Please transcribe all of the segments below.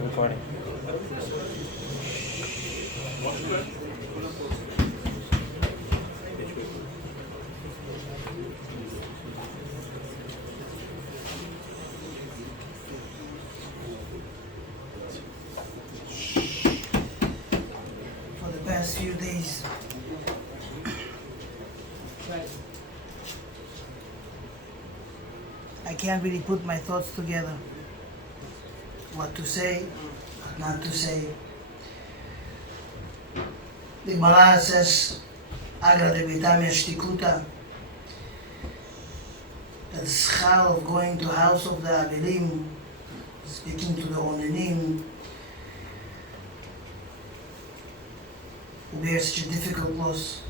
Recording. For the past few days, I can't really put my thoughts together. What to say, what not to say. The Gemara says, Agra de Bitam Yashtikuta, that the schal of going to the house of the Avilim, speaking to the Onenim, who bear such a difficult loss.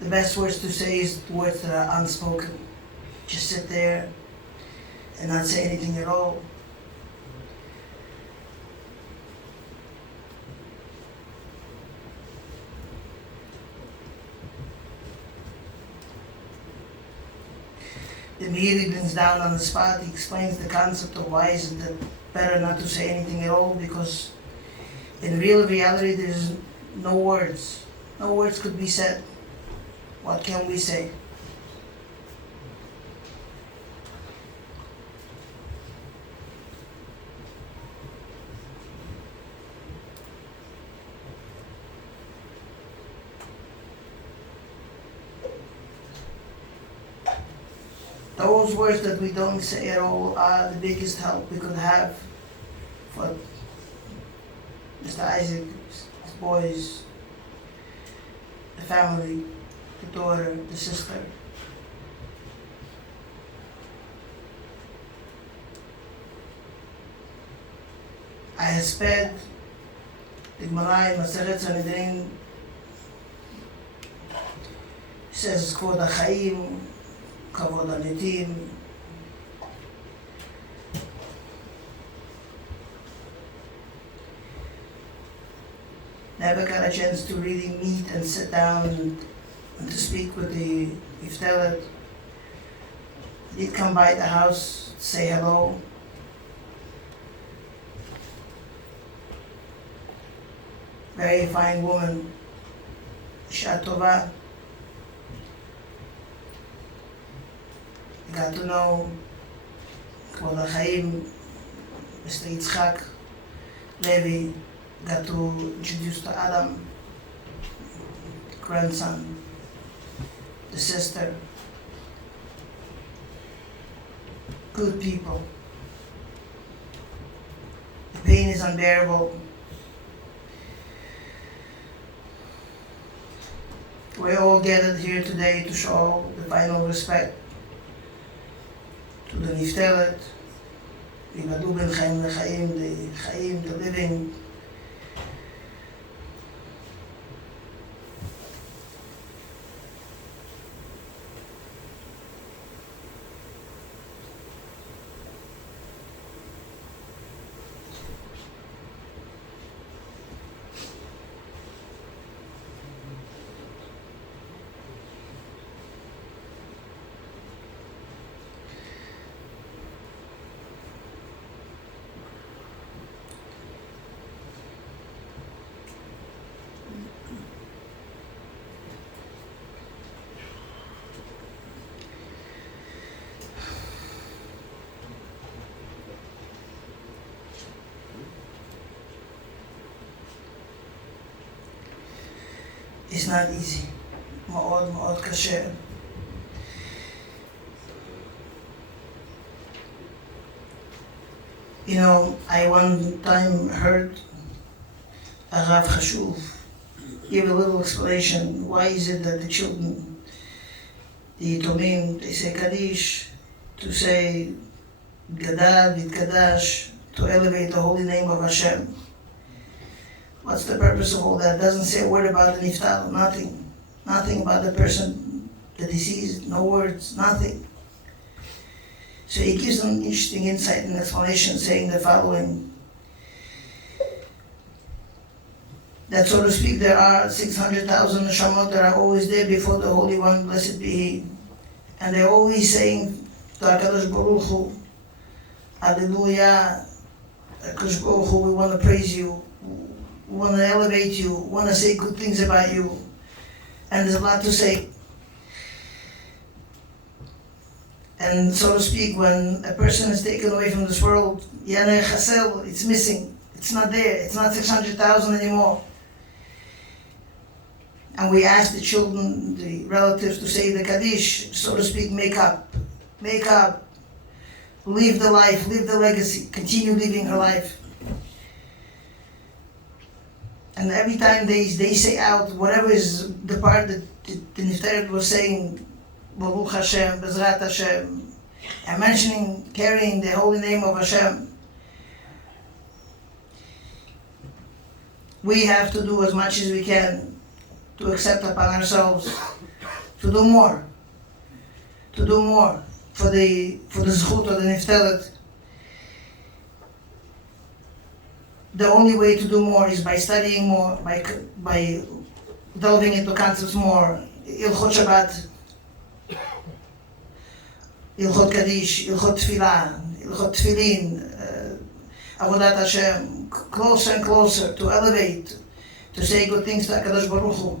The best words to say is words that are unspoken. Just sit there and not say anything at all. The Miriam brings down on the spot, he explains the concept of why is it that better not to say anything at all, because in real reality there's no words. No words could be said. What can we say? Those words that we don't say at all are the biggest help we could have for Mr. Isaac, his boys, the family, the daughter, the sister. I have spared the Gemara in Maseret Sanhedrin says Kvod HaChaim, Kavod HaMetim. Never got a chance to really meet and sit down and to speak with the Iftelet. Did come by the house, say hello. Very fine woman, Isha Tova. Got to know Kvod HaChaim, Mr. Yitzchak Levi. Got to introduce to Adam, grandson, the sister. Good people. The pain is unbearable. We're all gathered here today to show the final respect to the Niftelet, the Yivadu ben Chaim lechaim, the living. It's not easy. מאוד קשה. You know, I one time heard a Rav Chashuv give a little explanation. Why is it that the children, the Yitomim, they say Kaddish to say Gadal, Yitkadash, to elevate the holy name of Hashem? What's the purpose of all that? It doesn't say a word about the niftar, nothing. Nothing about the person, the deceased, no words, nothing. So he gives an interesting insight and explanation saying the following. That, so to speak, there are 600,000 neshamot that are always there before the Holy One, blessed be He. And they're always saying to HaKadosh Baruch Hu, Hallelujah, Because we want to praise you, we want to elevate you, we want to say good things about you. And there's a lot to say. And so to speak, when a person is taken away from this world, Yana Chasel, it's missing. It's not there. It's not 600,000 anymore. And we ask the children, the relatives, to say the Kaddish, so to speak, make up, live the life, live the legacy, continue living her life. And every time they say out whatever is the part that the Nifteret was saying, Baruch Hashem, Bezrat Hashem, and mentioning, carrying the holy name of Hashem, we have to do as much as we can to accept upon ourselves to do more for the zchut of the Nifteret. The only way to do more is by studying more, by delving into concepts more. Ilchot Shabbat, Ilchot Kaddish, Ilchot Tefillah, Ilchot Tefillin, Avodat Hashem, closer and closer to elevate, to say good things to HaKadosh Baruch Hu,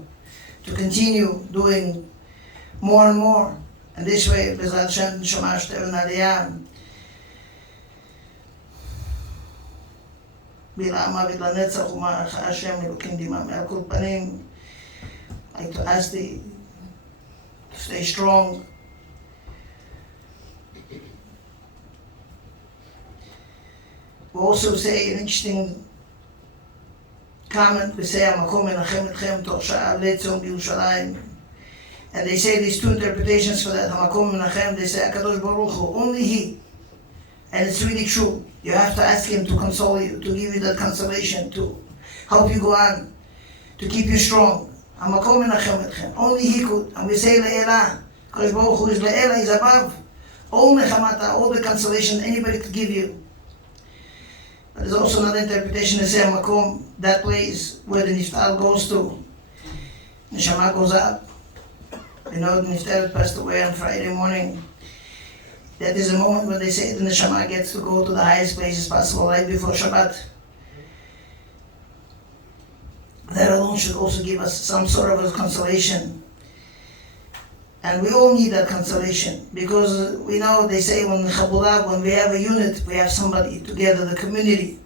to continue doing more and more. And this way, B'ezrat Hashem, Nishmat Shtev Aliyah, B'ila'ama v'lanetzach u'ma Hashem Elokim Dimam Al Kol Panim. I like to ask to stay strong. We also say an interesting comment. We say Hamakom Menachem Etchem Toch Sha'av Leitzom B'Yerushalayim. And they say these two interpretations for that. Hamakom Menachem, they say HaKadosh Baruch Hu, only He. And it's really true. You have to ask Him to console you, to give you that consolation, to help you go on, to keep you strong. Hamakom Menachem Etchem, only He could. And we say Le'elah, HaKadosh Baruch Hu is Le'elah, He's above. All Nechamata, all the consolation anybody could give you. But there's also another interpretation that says Makom, that place where the Niftal goes to. Neshama goes up. You know, the Niftal passed away on Friday morning. That is a moment when they say the Neshama gets to go to the highest places possible right before Shabbat. That alone should also give us some sort of a consolation. And we all need that consolation, because we know they say when we have a unit, we have somebody together, the community.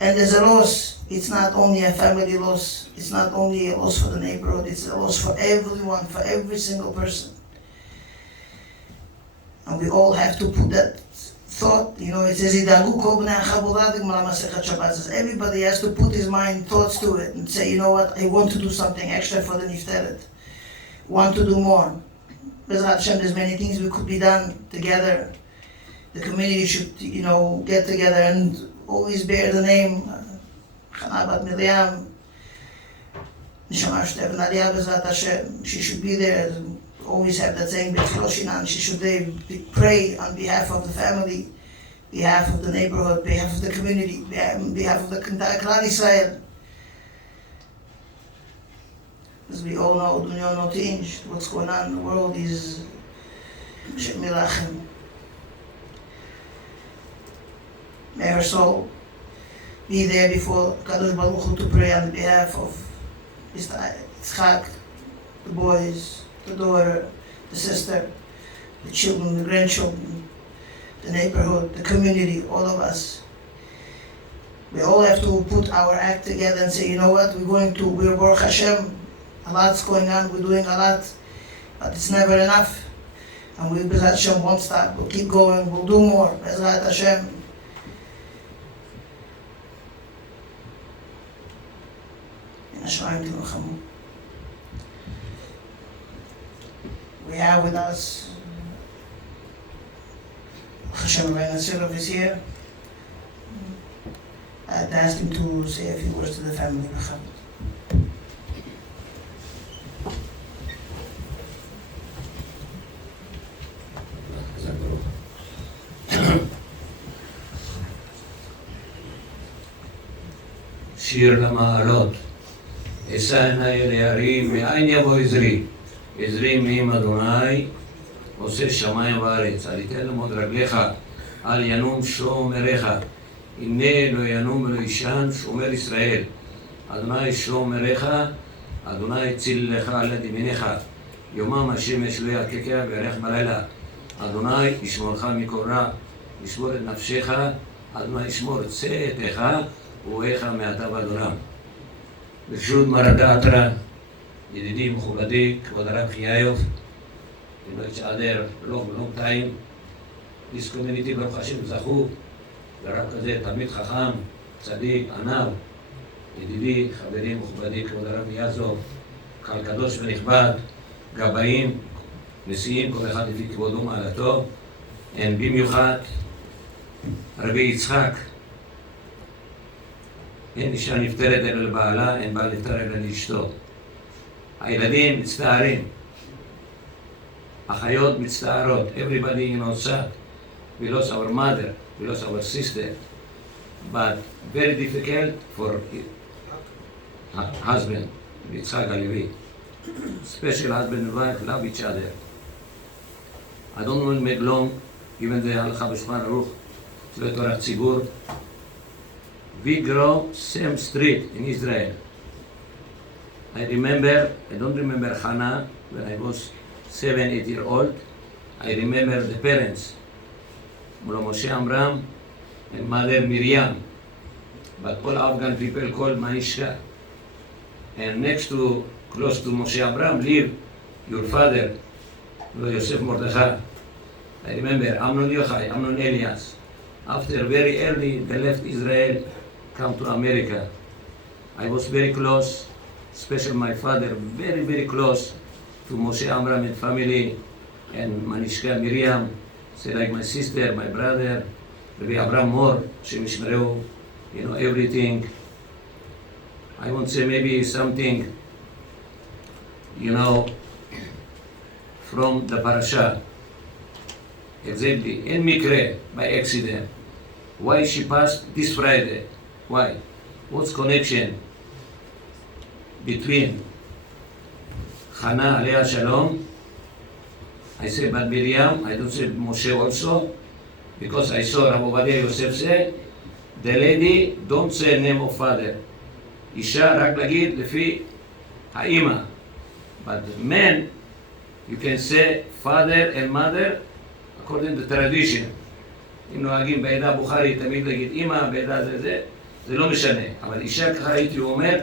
And there's a loss. It's not only a family loss. It's not only a loss for the neighborhood. It's a loss for everyone, for every single person. And we all have to put that thought. You know, it says everybody has to put his mind thoughts to it and say, you know what, I want to do something extra for the Nifteret. Want to do more. B'ezrat Hashem, there's many things we could be done together. The community should, get together and always bear the name Chana bat Miriam, Nishmat Shtev Aliyah B'ezrat Hashem. She should be there. Always have that saying, she should pray on behalf of the family, behalf of the neighborhood, behalf of the community, behalf of the entire Klal Yisrael. As we all know, Dunya no tinge, what's going on in the world is Shem Milachem. May her soul be there before Kadosh Baruch Hu to pray on behalf of Yitzchak, the boys, the daughter, the sister, the children, the grandchildren, the neighborhood, the community, all of us. We all have to put our act together and say, you know what, we're Baruch Hashem. A lot's going on, we're doing a lot, but it's never enough. And we, B'ezrat Hashem, won't stop. We'll keep going, we'll do more. B'ezrat Hashem. We have with us Hashem Rabbi Nasirov is here. I'd ask him to say a few words to the family. שיר למעלות, אשא עיני אל ההרים, מאין יבוא עזרי? עזרי מעם אדוני, עושה שמיים וארץ. אל יתן למות רגליך, אל ינום שומריך, הנה לא ינום ולא יישן שומר ישראל. אדוני שומרך, אדוני הציל לך על יד ימינך. יומם השמש לא יככה וירח בלילה. אדוני ישמורך מכל רע, ישמור את נפשך, אדוני ישמור צאתך ובואך מעתה ועד עולם. ברשות מר דעתרא, ידידי מכובדי, כבוד הרב חיוב, you know each other long time. This community ברוך השם זכו לרב כזה, תלמיד חכם, צדיק, ענב, ידידי, חברי, מכובדי, כבוד הרב יעזוב, קהל קדוש ונכבד, גבאים, נשיאים, כל אחד לפי כבודו ומעלתו, במיוחד רבי יצחק, אין אישה נפטרת אלא לבעלה, אין בעל נפטר אלא לאשתו. הילדים מצטערים, אחיות מצטערות, everybody in our sad. We lost our mother, we lost our sister, but very difficult for husband, Yitzhak Alevi. Special husband and wife love each other. I don't want to make long, even the הלכה בשולחן ערוך, שלא תורת ציבור. We grow same street in Israel. I don't remember Chana, when I was 7-8 years old. I remember the parents, Moshe Amram and mother Miriam. But all Afghan people called Manishka. And next to, close to Moshe Amram, live your father, Yosef Mordechai. I remember Amnon Yochai, Amnon Elias. After very early, they left Israel, come to America. I was very close, especially my father, very, very close to Moshe Amram and family, and Manishka Miriam, say like my sister, my brother, Rabbi Abraham Mor, Shem Yishmereu, you know, everything. I won't say maybe something, you know, from the parasha. Exactly, in Mikre, by accident. Why she passed this Friday? Why? What's connection between Chana, Alea Shalom? I say, but Miriam, I don't say Moshe also, because I saw Rabbi Ovadia Yosef say, the lady don't say name of father. Isha רק להגיד לפי האמא. But the man, you can say father and mother according to tradition. אם נוהגים בעדה הבוכרית תמיד להגיד אמא, בעדה זה לא משנה. אבל אישה ככה הייתי אומר,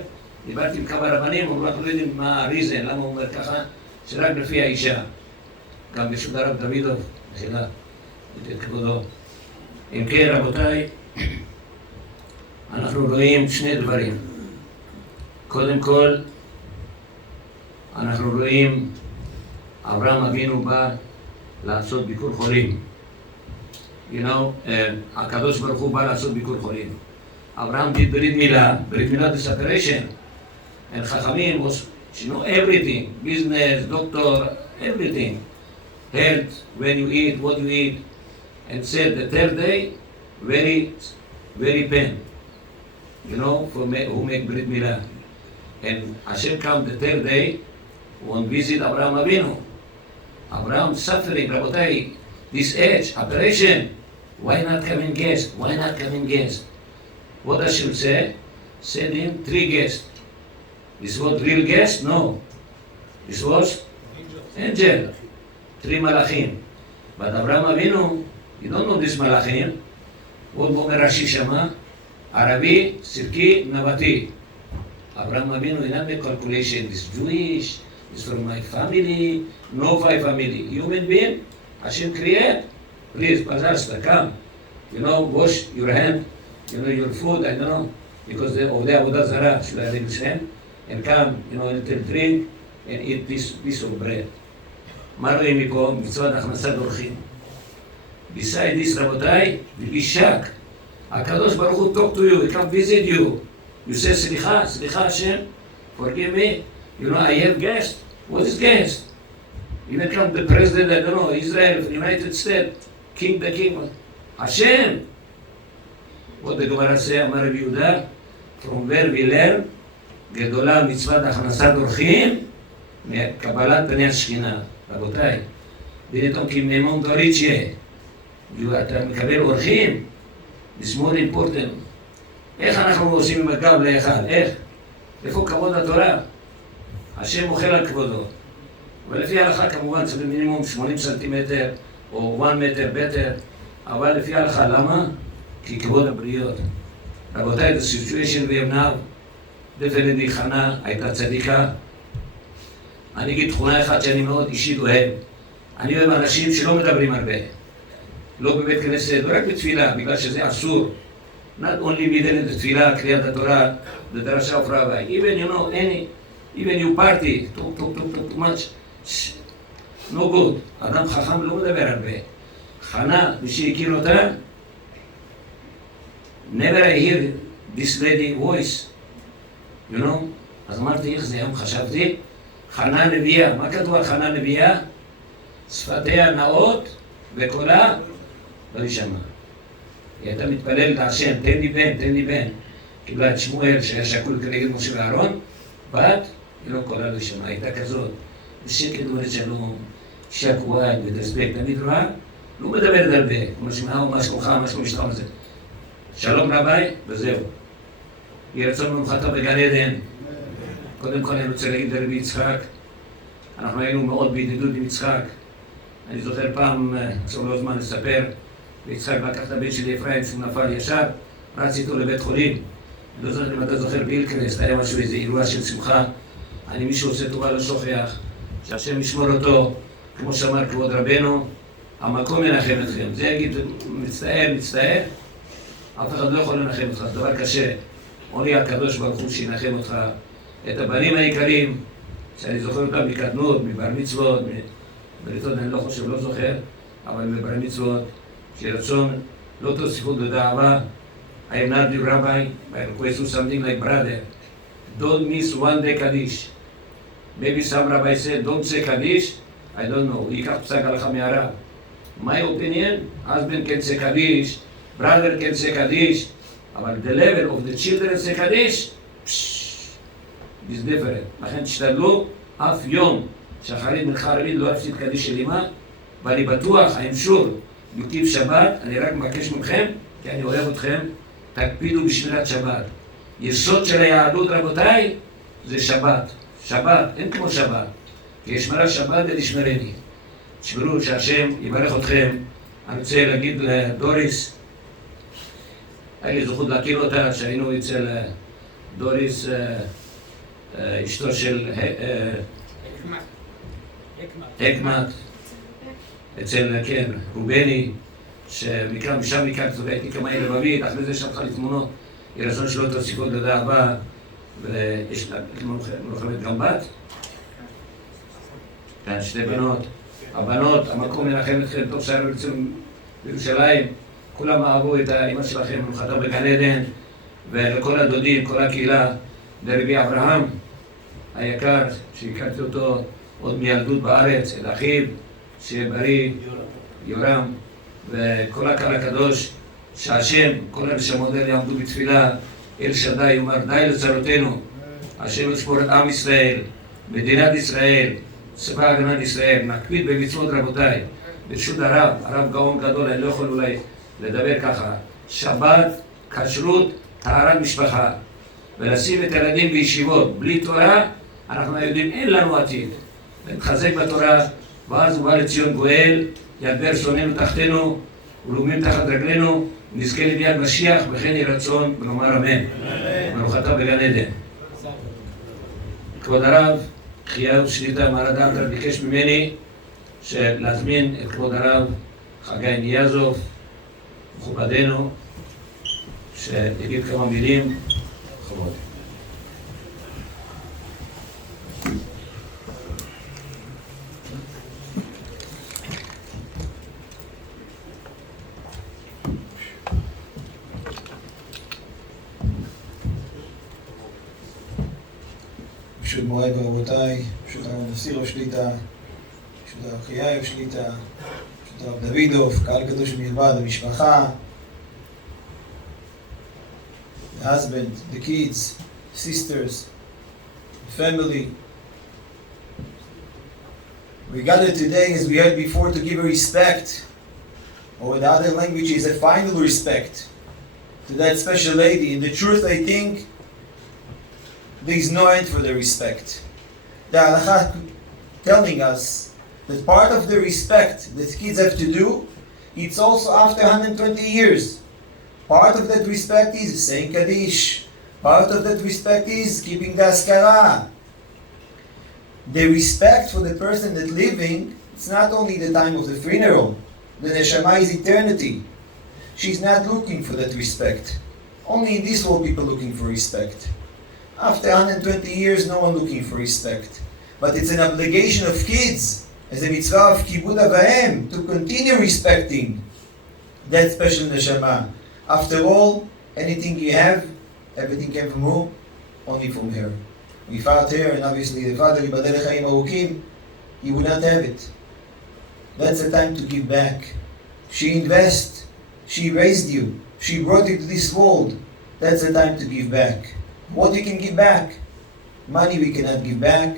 דיברתי עם כמה רבנים, הם רק לא יודעים מה הריזן, למה הוא אומר ככה, שרק לפי האישה. גם ברשות הרב דודוב, מחילה, לתת כבודו. אם כן, רבותיי, אנחנו רואים שני דברים. קודם כל, אנחנו רואים אברהם אבינו בא לעשות ביקור חולים. You know, הקדוש ברוך הוא בא לעשות ביקור חולים. אברהם did ברית מילה, ברית מילה the separation. And חכמים was, you know, everything, business, doctor, everything. Health, when you eat, what you eat. And said the third day, very, very pain. You know, for who make Brit Milah. And Hashem come the third day, and visit Abraham Avinu. Abraham suffering, Rabotai, this age, operation. Why not coming guest? Why not coming guest? What Hashem say? Send him 3 guests. This was real guest? No. This was angel. 3 malachim. But Abraham Avinu, you don't know this malachim. What Bomer Rashi Shama? Arabi, Sirki, Navati. Abraham Avinu did not make calculation. This Jewish, this from my family, no my family. Human being, Hashem create. Please, Pazarsta, come. You know, wash your hand, you know, your food, I don't know, because of the Avodah Zarah, should I understand? And come, you know, a little drink and eat this piece of bread. מה רואים מפה? מצוות הכנסת אורחים. Beside this, רבותיי, be shocked. הקדוש ברוך הוא talk to you, he come visit you. You say, סליחה, סליחה השם, forgive me. You know, I have guest. What is guest? Even come the president, I don't know, Israel, United States, king the king. Hashem. What the Gemara say, אמר רבי יהודה, from where we learn, גדולה מצוות הכנסת אורחים, מקבלת פני השכינה. רבותיי, בנתון כממון דוריצ'יה, אתה מקבל אורחים, It's more important. איך אנחנו עושים עם הגב לאחד? איך? איפה כבוד התורה? השם אוכל על כבודו. ולפי ההלכה כמובן צריך מינימום 80 סנטימטר או 1 מטר בטר, אבל לפי ההלכה למה? כי כבוד הבריות. רבותיי, the situation we have now, definitely חנה הייתה צדיקה. אני אגיד תכונה אחת שאני מאוד אישית אוהב. אני אוהב אנשים שלא מדברים הרבה. לא בבית כנסת, לא רק בתפילה, בגלל שזה אסור. Not only within the תפילה, קריאת התורה, the drasha of rabbi. Even, you know, even you party, talk too much. No good. אדם חכם לא מדבר הרבה. חנה, מי שהכיר אותה, never I hear this lady voice. You know? אז אמרתי, איך זה היום חשבתי? חנה נביאה. מה כתוב על חנה נביאה? שפתיה נאות וקולה בנשמה. היא הייתה מתפללת להשם, תן לי בן, תן לי בן. קיבלה את שמואל שהיה שקול כנגד משה ואהרון, בת, היא לא קולה בנשמה, הייתה כזאת. בשקט אומרת שלום, שקוואי ודרספקט, תמיד רואה, לא מדברת הרבה. כמו שמעה, מה שלומך, מה שלום משתמע הזה. שלום רבי, וזהו. יהי רצון מנוחתה בגן עדן. קודם כל אני רוצה להגיד לרבי יצחק, אנחנו היינו מאוד בידידות עם יצחק. אני זוכר פעם, עכשיו לא זמן לספר, ויצחק לקח את הבן שלי אפרים שהוא נפל ישר, רץ איתו לבית חולים. אני לא זוכר אם אתה זוכר בילקרסט, היה משהו איזה אירוע של שמחה. אני מישהו עושה טובה לא שוכח, שהשם ישמור אותו, כמו שאמר כבוד רבנו, המקום ינחם אתכם. זה יגיד, מצטער, מצטער, אף אחד לא יכול לנחם אותך, זה דבר קשה. עוני הקדוש ברוך הוא שינחם אותך. את הבנים היקרים, שאני זוכר אותם מקטנות, מבר מצוות, בריתות אני לא חושב, לא זוכר, אבל מבר מצוות, שרצון לא תוסיפות בדאבה. I am not the rabbi, I request you something like brother. Don't miss one day Kaddish. Maybe some rabbi said, don't say Kaddish. I don't know. ייקח פסק הלכה מהרב. My opinion, husband can say Kaddish, brother can say Kaddish, אבל the level of the children say Kaddish, is different. לכן תשתדלו אף יום שאחרית מלכה ערבית לא יפסיד קדיש של אמא, ואני בטוח, I'm sure, מקיף שבת, אני רק מבקש מכם, כי אני אוהב אתכם, תקפידו בשמירת שבת. יסוד של היהדות, רבותיי, זה שבת. שבת, אין כמו שבת. כי ישמרה שבת ונשמרני. תשמרו שהשם יברך אתכם. אני רוצה להגיד לדוריס, היה לי זכות להכיר אותה, שהיינו אצל דוריס, אשתו של הקמת, אצל, כן, רובני, שמשם מכאן הייתי כמה לבבית, אחרי זה שלחה לי תמונות, היא רצון שלא תוסיפות לדעה הבאה, ויש לה מלוחמת גם בת, כן, שתי בנות, הבנות, המקום ינחם אתכם, טוב שהיינו בירושלים, כולם אהבו את האמא שלכם, מנוחתה בגן עדן, ולכל הדודים, כל הקהילה, לרבי אברהם היקר, שהכרתי אותו עוד מילדות בארץ, את אחיו, שיהיה בריא, יורם, וכל הקהל הקדוש, שהשם, כל הנשמות האלה יעמדו בתפילה, אל שדי יאמר די לצרותינו, השם ישמור את עם ישראל, מדינת ישראל, צבא הגנת ישראל, נקפיד במצוות רבותיי, ברשות הרב גאון גדול, אני לא יכול אולי לדבר ככה, שבת, כשרות, טהרת משפחה, ולשים את הילדים בישיבות, בלי תורה, אנחנו יודעים, אין לנו עתיד. ונתחזק בתורה, ואז הוא בא לציון גואל, ידבר שונאינו תחתנו, ולאומים תחת רגלינו, נזכה לביאת משיח, וכן יהי רצון, ונאמר אמן. מנוחתה בגן עדן. כבוד הרב, חייב שליטה מהרד"ר ביקש ממני להזמין את כבוד הרב חגי ניאזוב, מכובדנו, שיגיד כמה מילים. חבוד. פשוט מוריי ורבותיי, פשוט הנשיא ראש שליטה, פשוט הרחייה ראש שליטה, פשוט הרב דוידוב, קהל קדוש מלבד, המשפחה, the husband, the kids, sisters, the family. We gathered today, as we had before, to give a respect, or in the other language is a final respect, to that special lady. In the truth, I think there is no end for the respect. The halakha telling us that part of the respect that kids have to do, it's also after 120 years. Part of that respect is saying Kaddish. Part of that respect is keeping the askara. The respect for the person that's living, it's not only the time of the funeral. The neshama is eternity. She's not looking for that respect. Only in this world people looking for respect. After 120 years, no one looking for respect. But it's an obligation of kids, as a mitzvah of kibud avaim, to continue respecting that special neshama. After all, anything you have, everything came from who? Only from her. Without her, and obviously the father, Yibadel Chaim Arukim, he would not have it. That's the time to give back. She invested. She raised you. She brought you to this world. That's the time to give back. What we can give back? Money we cannot give back.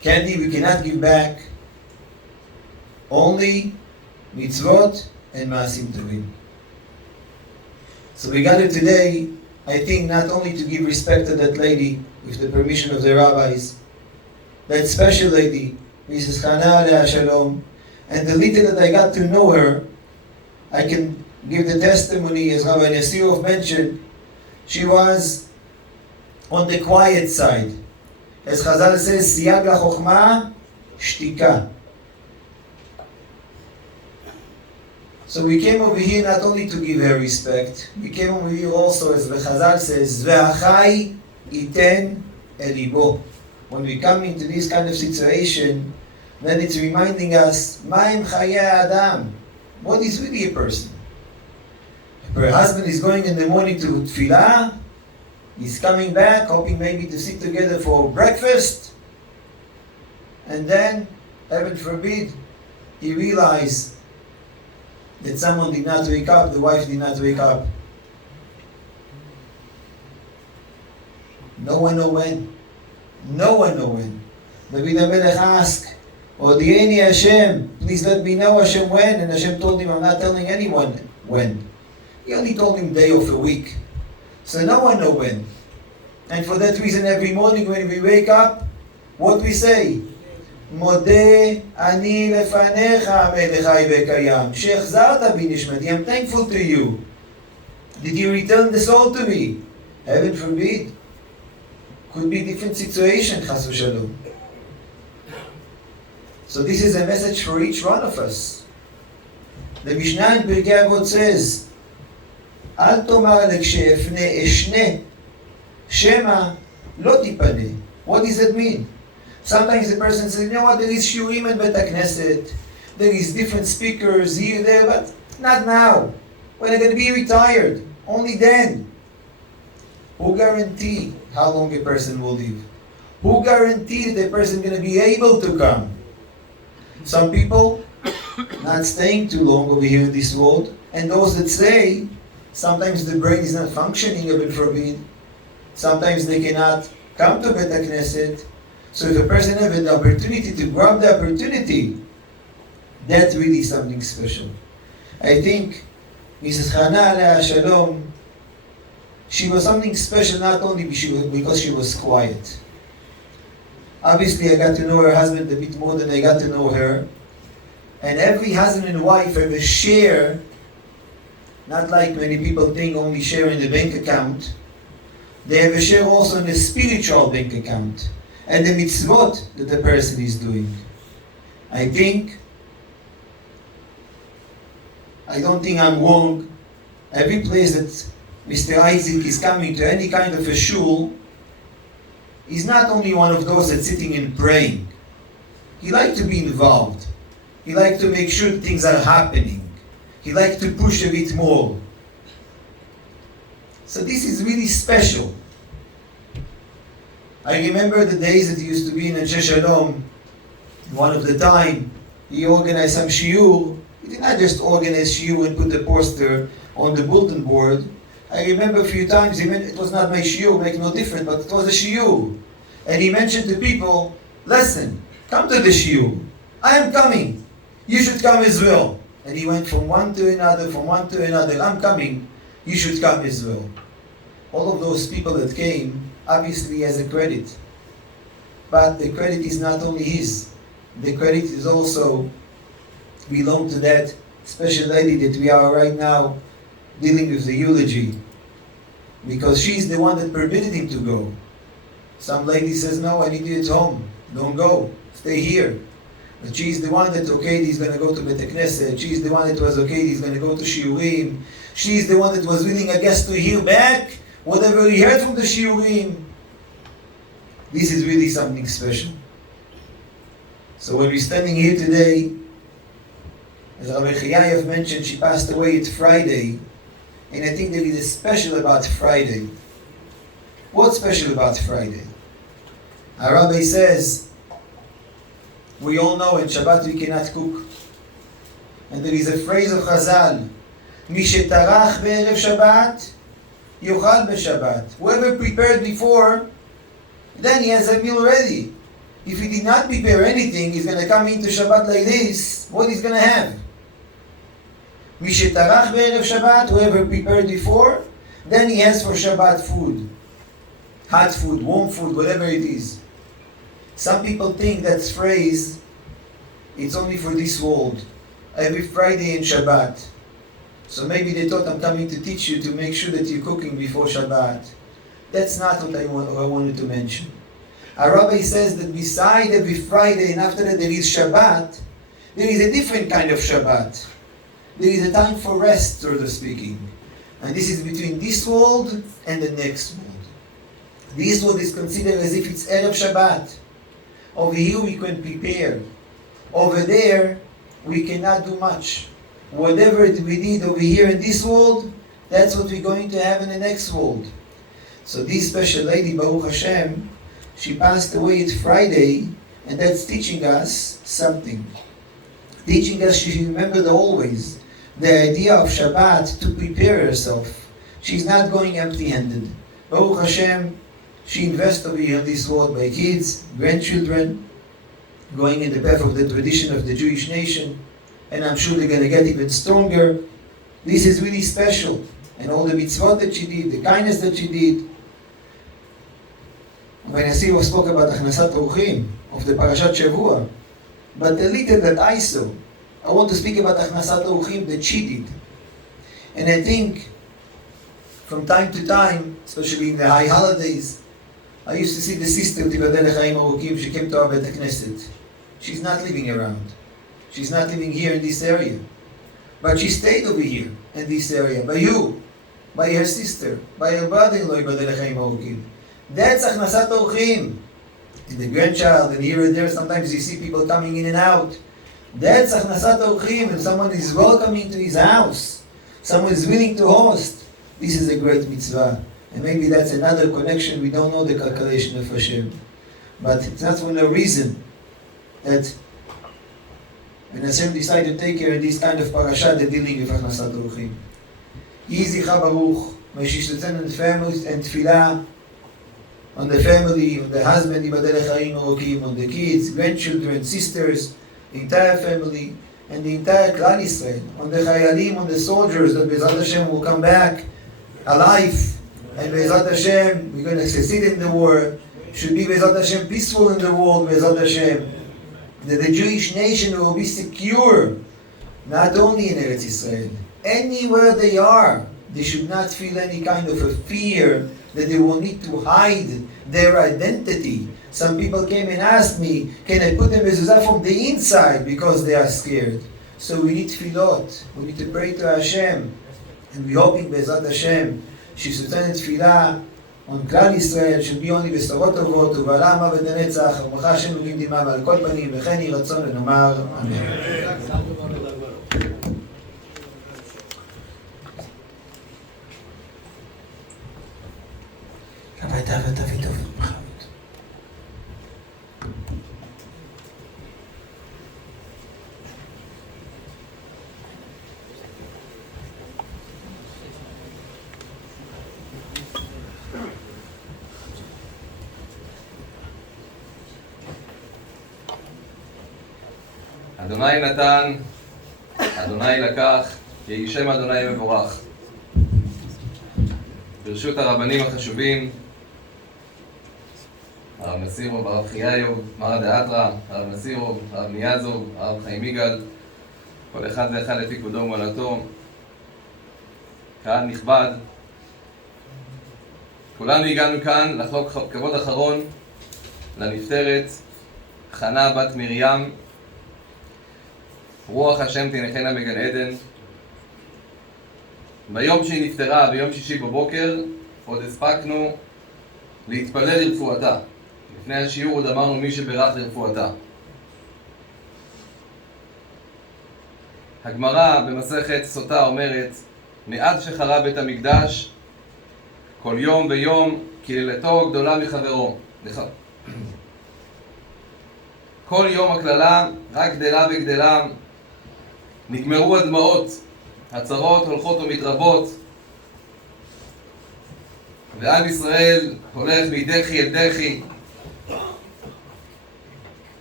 Candy we cannot give back. Only mitzvot and maasim tovim. So we gathered today, I think, not only to give respect to that lady, with the permission of the rabbis, that special lady, Mrs. Chana alea shalom, and the little that I got to know her, I can give the testimony, as Rabbi Nesirov mentioned, she was on the quiet side. As Chazal says, siyag la-chokhmah, shtika. So we came over here not only to give her respect, we came over here also, as the Chazal says, ve'achai iten elibo. When we come into this kind of situation, then it's reminding us, ma'im chayei adam. What is really a person? If her husband is going in the morning to tefillah, he's coming back, hoping maybe to sit together for breakfast, and then, heaven forbid, he realized that someone did not wake up, the wife did not wake up. No one know when. No one know when. David HaMelech asked, Odieni Hashem, please let me know Hashem when. And Hashem told him, I'm not telling anyone when. He only told him day of a week. So no one know when. And for that reason, every morning when we wake up, what we say? Modeh ani lefanecha melech chai vekayam. She'achzarta bi nishmati. I'm thankful to you. Did you return the soul to me? Heaven forbid. Could be different situation, chas v'shalom. So this is a message for each one of us. The Mishnah in Pirkei Avot says, Al tomar lekshefne eshne, shema lo tipane. What does that mean? Sometimes the person says, you know what, there is shiurim and Bet HaKnesset, there is different speakers here, there, but not now. When I'm going to be retired, only then. Who guarantee how long a person will live? Who guarantee that the person is going to be able to come? Some people not staying too long over here in this world, and those that say, sometimes the brain is not functioning, heaven forbid. Sometimes they cannot come to Bet HaKnesset. So if a person has the opportunity to grab the opportunity, that's really something special. I think Mrs. Chana alea shalom, she was something special not only because she was quiet. Obviously I got to know her husband a bit more than I got to know her. And every husband and wife have a share, not like many people think only share in the bank account. They have a share also in the spiritual bank account. And the mitzvot that the person is doing. I don't think I'm wrong. Every place that Mr. Isaac is coming to any kind of a shul, he's not only one of those that's sitting and praying. He likes to be involved. He likes to make sure things are happening. He likes to push a bit more. So this is really special. I remember the days that he used to be in Anshe Shalom. One of the time, he organized some shiur. He did not just organize shiur and put the poster on the bulletin board. I remember a few times, it was not my shiur, make no difference, but it was a shiur. And he mentioned to people, listen, come to the shiur. I am coming. You should come as well. And he went from one to another, I'm coming. you should come as well. All of those people that came, obviously has a credit. But the credit is not only his. The credit is also belong to that special lady that we are right now dealing with the eulogy. Because she's the one that permitted him to go. Some lady says, no, I need you at home. Don't go. Stay here. But she's the one that okayed he's going to go to Beit Knesset. She's the one that was okayed he's going to go to Shiurim. She's the one that was willing, I guess, to hear back whatever he heard from the Shiurim. This is really something special. So when we're standing here today, as Rabbi Chayayev mentioned, she passed away at Friday. And I think there is a special about Friday. What's special about Friday? Our Rabbi says, we all know in Shabbat we cannot cook. And there is a phrase of Chazal, Mi shetarach be'erev Shabbat, yochal be'Shabbat. Whoever prepared before, then he has a meal ready. If he did not prepare anything, he's going to come into Shabbat like this, what he's going to have? Mi shetarach be'erev Shabbat, whoever prepared before, then he has for Shabbat food. Hot food, warm food, whatever it is. Some people think that phrase, it's only for this world. Every Friday and Shabbat. So maybe they thought I'm coming to teach you to make sure that you're cooking before Shabbat. That's not what I wanted to mention. Our Rabbi says that beside every Friday and after that there is Shabbat, there is a different kind of Shabbat. There is a time for rest, sort of speaking. And this is between this world and the next world. This world is considered as if it's Erev Shabbat. Over here we can prepare. Over there we cannot do much. Whatever we did over here in this world, that's what we're going to have in the next world. So this special lady, Baruch Hashem, she passed away at Friday, and that's teaching us something. Teaching us she remembered always the idea of Shabbat to prepare herself. She's not going empty-handed. Baruch Hashem, she invests over here in this world by kids, grandchildren, going in the path of the tradition of the Jewish nation, and I'm sure they're going to get even stronger. This is really special. And all the mitzvot that she did, the kindness that she did. When I see spoke about Achnasat Oruchim of the Parashat Shavua, but the little that I saw, I want to speak about Achnasat Oruchim that she did. And I think from time to time, especially in the high holidays, I used to see the sister Tibadel Chaim Oruchim. She came to our Beit Knesset. She's not living around. She's not living here in this area. But she stayed over here in this area. By you, by her sister, by her brother-in-law Tibadel Chaim Oruchim. That's Achnasat Oruchim. And the grandchild, and here and there, sometimes you see people coming in and out. That's Achnasat Oruchim. If someone is welcoming to his house, someone is willing to host, this is a great mitzvah. And maybe that's another connection. We don't know the calculation of Hashem. But it's not for no reason that when Hashem decided to take care of this kind of parasha, they're dealing with Achnasat Oruchim. Yizicha Baruch, may she strengthen families and tefillah on the family, on the husband, Ibadel Chaim Oruchim, on the kids, grandchildren, sisters, the entire family, and the entire Klal Yisrael, on the Chayalim, on the soldiers, that Be'ezrat Hashem will come back alive. And Be'ezrat Hashem, we're going to succeed in the war. Should be Be'ezrat Hashem peaceful in the world, Be'ezrat Hashem. That the Jewish nation will be secure, not only in Eretz Yisrael. Anywhere they are, they should not feel any kind of a fear that they will need to hide their identity. Some people came and asked me, can I put the mezuzah from the inside because they are scared? So we need tefillot. We need to pray to Hashem. And we're hoping Be'ezrat Hashem, שסותנת תפילה on כלל ישראל של ביוני בשורות טובות ובעלה מוות לנצח ומחה השם אלוקים דמעה ועל כל פנים וכן יהי רצון ונאמר אמן. רבי תאווה תביא טוב ומחרות. אדוני נתן, אדוני לקח, יהי שם אדוני מבורך. ברשות הרבנים החשובים, הרב נסירוב, הרב חייוב, מרא דאתרא, הרב נסירוב, הרב ניאזוב, הרב חיים יגאל, כל אחד ואחד לפי כבודו ומעלתו, קהל נכבד, כולנו הגענו כאן לחלוק כבוד אחרון לנפטרת חנה בת מרים, רוח השם תנחנה בגן עדן. ביום שהיא נפטרה, ביום שישי בבוקר, עוד הספקנו להתפלל לרפואתה. לפני השיעור עוד אמרנו מי שברך לרפואתה. הגמרא במסכת סוטה אומרת, מאז שחרב בית המקדש, כל יום ויום קללתו גדולה מחברו. כל יום הכללה רק גדלה וגדלה, נגמרו הדמעות, הצרות הולכות ומתרבות, ועם ישראל הולך מדחי אל דחי,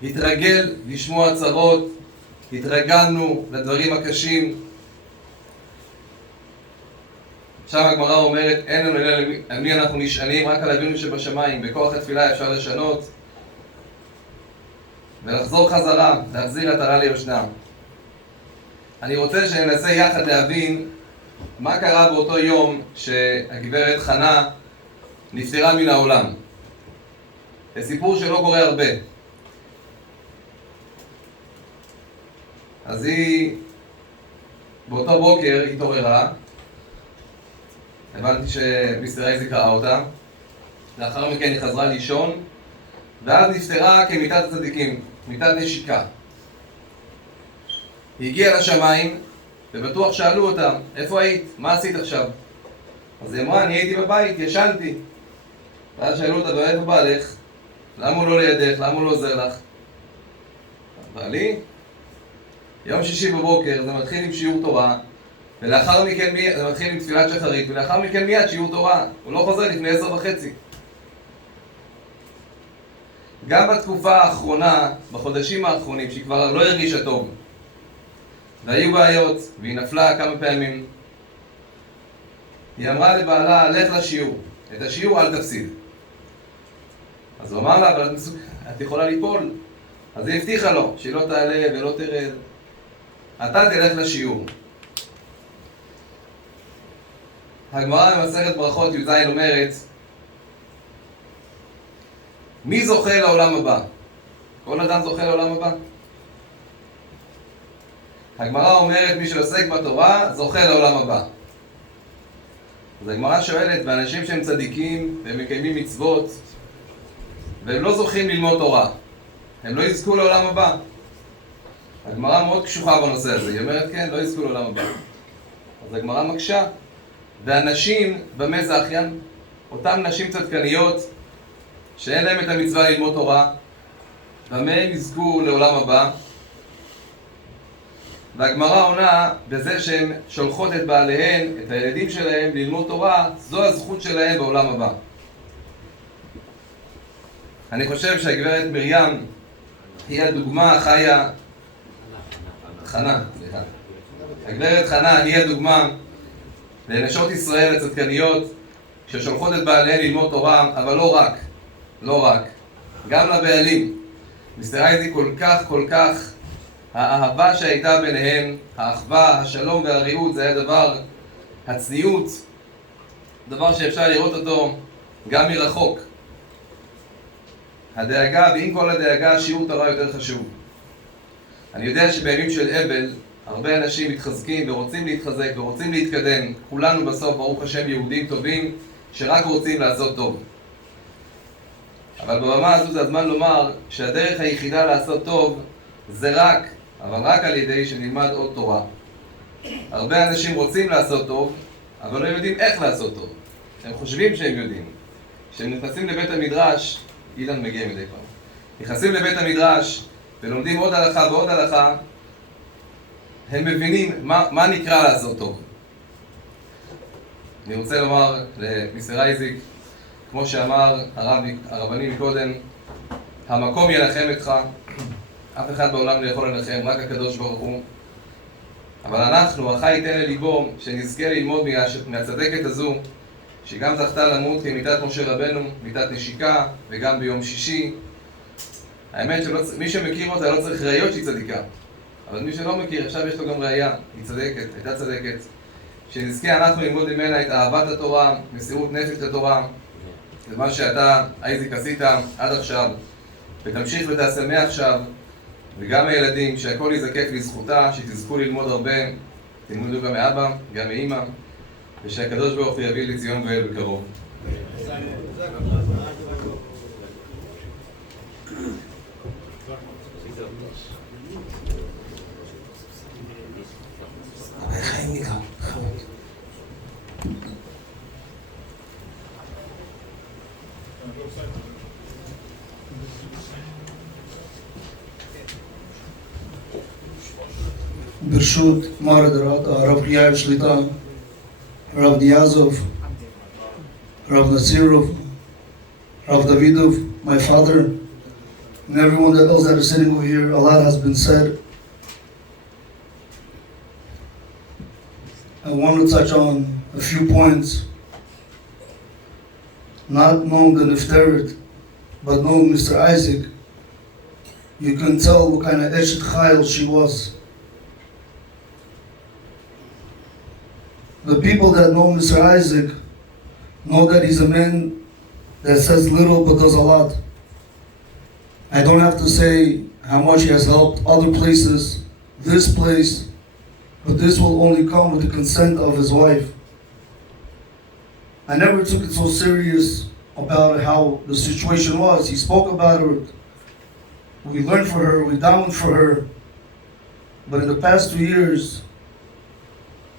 התרגל לשמוע צרות, התרגלנו לדברים הקשים. שם הגמרא אומרת, אין לנו אלא על מי אנחנו נשענים, רק על אבינו שבשמיים. בכוח התפילה אפשר לשנות ולחזור חזרה, להחזיר עטרה ליושנה. אני רוצה שננסה יחד להבין מה קרה באותו יום שהגברת חנה נפטרה מן העולם. זה סיפור שלא קורה הרבה. אז היא באותו בוקר התעוררה, הבנתי שמיסטר אייזיק ראה אותה, לאחר מכן היא חזרה לישון, ואז נפטרה כמיטת הצדיקים, מיטת נשיקה. היא הגיעה לשמיים, ובטוח שאלו אותה, איפה היית? מה עשית עכשיו? אז היא אמרה, אני הייתי בבית, ישנתי. ואז שאלו אותה, ואיפה בעלך? למה הוא לא לידך? למה הוא לא עוזר לך? בעלי? יום שישי בבוקר זה מתחיל עם שיעור תורה, ולאחר מכן זה מתחיל עם תפילת שחרית, ולאחר מכן מיד שיעור תורה. הוא לא חוזר לפני 10:30. גם בתקופה האחרונה, בחודשים האחרונים, שהיא כבר לא הרגישה טוב, והיו בעיות, והיא נפלה כמה פעמים, היא אמרה לבעלה, לך לשיעור. את השיעור אל תפסיד. אז הוא אמר לה, אבל את יכולה ליפול. אז היא הבטיחה לו, שהיא לא תעלה ולא תרד. אתה תלך לשיעור. הגמרא במסכת ברכות י"ז אומרת, מי זוכה לעולם הבא? כל אדם זוכה לעולם הבא. הגמרא אומרת, מי שעוסק בתורה זוכה לעולם הבא. אז הגמרא שואלת, באנשים שהם צדיקים והם מקיימים מצוות והם לא זוכים ללמוד תורה, הם לא יזכו לעולם הבא? הגמרא מאוד קשוחה בנושא הזה, היא אומרת כן, לא יזכו לעולם הבא. אז הגמרא מקשה, והנשים במה זה אחיין? אותם נשים צדקניות שאין להם את המצווה ללמוד תורה, במה הם יזכו לעולם הבא? והגמרא עונה בזה שהן שולחות את בעליהן, את הילדים שלהם, ללמוד תורה, זו הזכות שלהם בעולם הבא. אני חושב שהגברת מרים היא הדוגמה החיה, חנה, סליחה. הגברת חנה היא הדוגמה לנשות ישראל הצדקניות ששולחות את בעליהן ללמוד תורה, אבל לא רק, גם לבעלים. מיסטר אייזיק כל כך, האהבה שהייתה ביניהם, האחווה, השלום והריאות, זה היה דבר, הצניעות, דבר שאפשר לראות אותו גם מרחוק. הדאגה, ועם כל הדאגה, שיעור תורה יותר חשוב. אני יודע שבימים של אבל, הרבה אנשים מתחזקים ורוצים להתחזק ורוצים להתקדם. כולנו בסוף, ברוך השם, יהודים טובים שרק רוצים לעשות טוב. אבל בבמה הזו זה הזמן לומר שהדרך היחידה לעשות טוב זה אבל רק על ידי שנלמד עוד תורה. הרבה אנשים רוצים לעשות טוב, אבל לא יודעים איך לעשות טוב. הם חושבים שהם יודעים. כשהם נכנסים לבית המדרש, אילן מגיע מדי פעם. נכנסים לבית המדרש ולומדים עוד הלכה ועוד הלכה, הם מבינים מה נקרא לעשות טוב. אני רוצה לומר למיסטר אייזיק, כמו שאמר הרבני מקודם, המקום ינחם אתך, אף אחד בעולם לא יכול לנחם, רק הקדוש ברוך הוא. אבל אנחנו, החי ייתן לליבו, שנזכה ללמוד מהצדקת הזו, שגם זכתה למות כמיתת משה רבנו, מיתת נשיקה, וגם ביום שישי. האמת שמי שמכיר אותה לא צריך ראיות שהיא צדיקה, אבל מי שלא מכיר, עכשיו יש לו גם ראייה, היא צדקת, הייתה צדקת. שנזכה אנחנו ללמוד ממנה את אהבת התורה, מסירות נפש לתורה, זה מה שאתה, אייזיק, עשית עד עכשיו, ותמשיך ותעשה מעכשיו, וגם הילדים, שהכל יזקק לזכותה, שתזכו ללמוד הרבה, תלמדו גם מאבא, גם מאמא, ושהקדוש ברוך הוא יביא לציון גואל בקרוב. ברשות מר הרב יאיר שליטה, הרב דיאזוב, Rav Nazirov, Rav Davidov, my father, and everyone else that is sitting over here. A lot has been said. I want to touch on a few points. Not knowing the Nefteret, but knowing Mr. Isaac, you can tell what kind of Eshet Chayil she was. The people that know Mr. Isaac know that he's a man that says little but does a lot. I don't have to say how much he has helped other places, this place, but this will only come with the consent of his wife. I never took it so serious about how the situation was. He spoke about her, we learned for her, we davened for her, but in the past 2 years,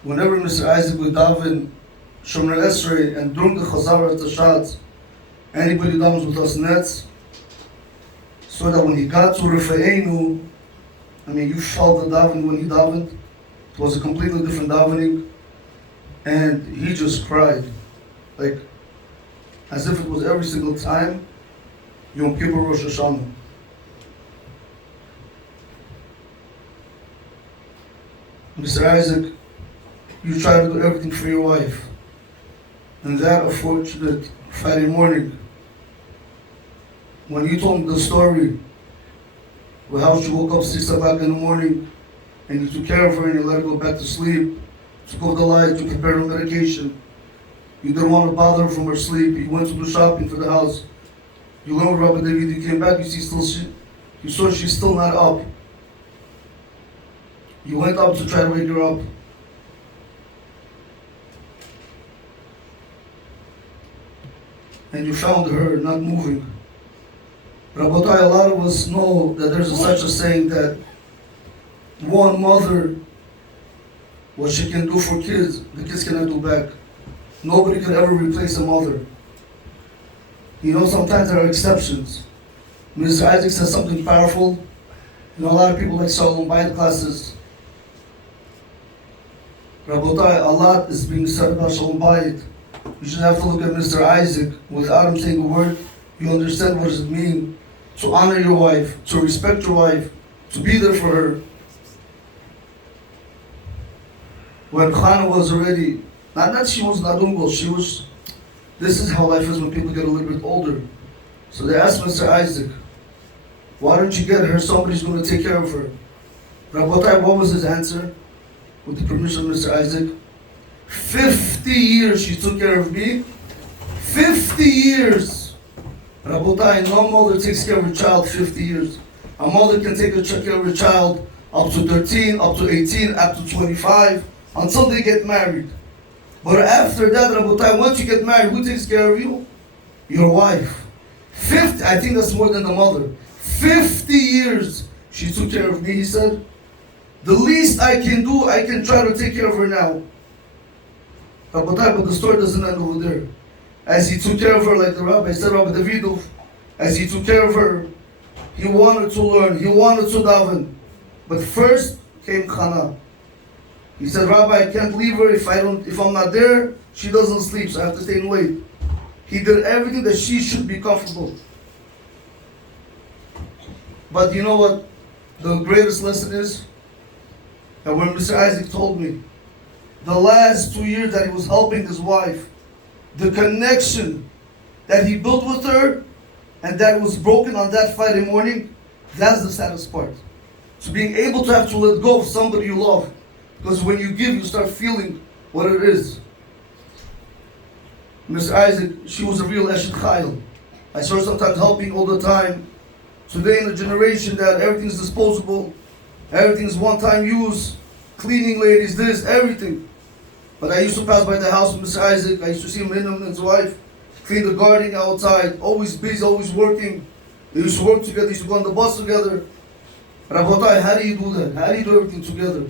whenever Mr. Isaac would daven Shomer Esrei and during the Chazara Tashat, anybody davens with us nets, so that when he got to Rifa'enu, I mean, you felt the davening when he davened. It was a completely different davening, and he just cried, like as if it was every single time Yom Kippur Rosh Hashanah. Mr. Isaac, you try to do everything for your wife. And that unfortunate Friday morning, when you told me the story of how she woke up 6 o'clock in the morning and you took care of her and you let her go back to sleep, took off the light, to prepare her medication. You didn't want to bother her from her sleep. You went to do shopping for the house. You went with Rabbi David, you came back, you saw she's still not up. You went up to try to wake her up. And you found her not moving. Rabotai, a lot of us know that there's such a saying that one mother, what she can do for kids, the kids cannot do back. Nobody could ever replace a mother. You know, sometimes there are exceptions. Mr. Isaac says something powerful. You know, a lot of people like Shalom Bayit classes. Rabotai, a lot is being said about Shalom Bayit. You should have to look at Mr. Isaac. Without him saying a word, you understand what does it mean to honor your wife, to respect your wife, to be there for her. When Chana was already, not that she was not doing well, she was, this is how life is when people get a little bit older. So they asked Mr. Isaac, why don't you get her, somebody's going to take care of her. Rabotai, what was his answer? With the permission of Mr. Isaac, 50 years she took care of me. 50 years. Rabotai, no mother takes care of her child 50 years. A mother can take care of her child up to 13, up to 18, up to 25, until they get married. But after that, Rabotai, once you get married, who takes care of you? Your wife. 50, I think that's more than the mother. 50 years she took care of me, he said. The least I can do, I can try to take care of her now. Rabotai, but the story doesn't end over there. As he took care of her, like the rabbi said, Rabbi Davidov, as he took care of her, he wanted to learn, he wanted to daven. But first came Chana. He said, Rabbi, I can't leave her if I'm not there, she doesn't sleep, so I have to stay late. He did everything that she should be comfortable. But you know what the greatest lesson is? And when Mr. Isaac told me, the last 2 years that he was helping his wife, the connection that he built with her and that was broken on that Friday morning, that's the saddest part. So being able to have to let go of somebody you love. Because when you give, you start feeling what it is. Miss Isaac, she was a real Eshet Chayil. I saw her sometimes helping all the time. Today in a generation that everything's disposable, everything's one-time use, cleaning ladies, this, everything. But I used to pass by the house with Mr. Isaac. I used to see Miriam and his wife clean the garden outside, always busy, always working. They used to work together, they used to go on the bus together. Rabotai, how do you do that? How do you do everything together?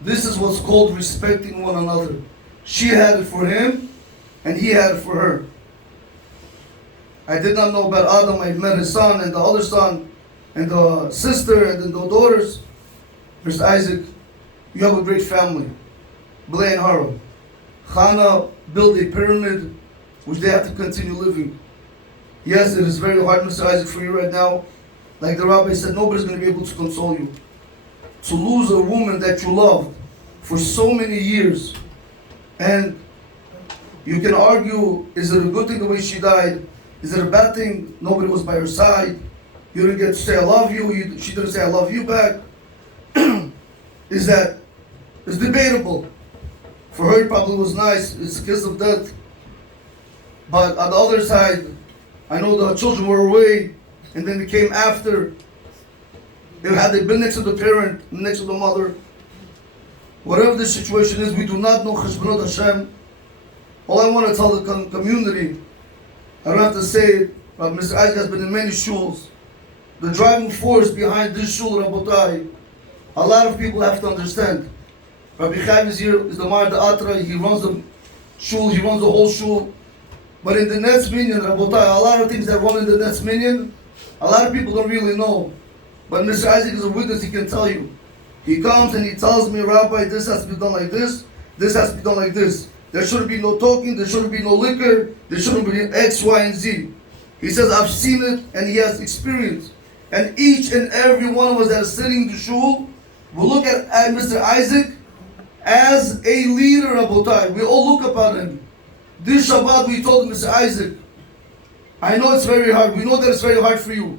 This is what's called respecting one another. She had it for him, and he had it for her. I did not know about Adam. I met his son and the other son and the sister and then the daughters. Mr. Isaac, you have a great family. Blay and Harold. Chana built a pyramid which they have to continue living. Yes, it is very hard, Mr. Isaac, for you right now. Like the rabbi said, nobody's going to be able to console you. To lose a woman that you loved for so many years. And you can argue, is it a good thing the way she died? Is it a bad thing? Nobody was by her side. You didn't get to say I love you. She didn't say I love you back. Is that, it's debatable. For her it probably was nice. It's a kiss of death. But on the other side, I know the children were away and then they came after. Had they been next to the parent, next to the mother, whatever the situation is, we do not know Cheshbonot Hashem. All I want to tell the community, I don't have to say it, but Mr. Isaac has been in many shuls. The driving force behind this shul, Rabotai, a lot of people have to understand. Rabbi Chaim is here, is the Mar Atra, he runs the shul, he runs the whole shul. But in the next minyan, Rabotai, a lot of things that run in the next minyan, a lot of people don't really know. But Mr. Isaac is a witness, he can tell you. He comes and he tells me, Rabbi, this has to be done like this has to be done like this. There shouldn't be no talking, there shouldn't be no liquor, there shouldn't be X, Y, and Z. He says, I've seen it, and he has experience. And each and every one of us that is sitting in the shul will look at Mr. Isaac as a leader, Rabotai. We all look up at him. This Shabbat we told him, Mr. Isaac, I know it's very hard, we know that it's very hard for you.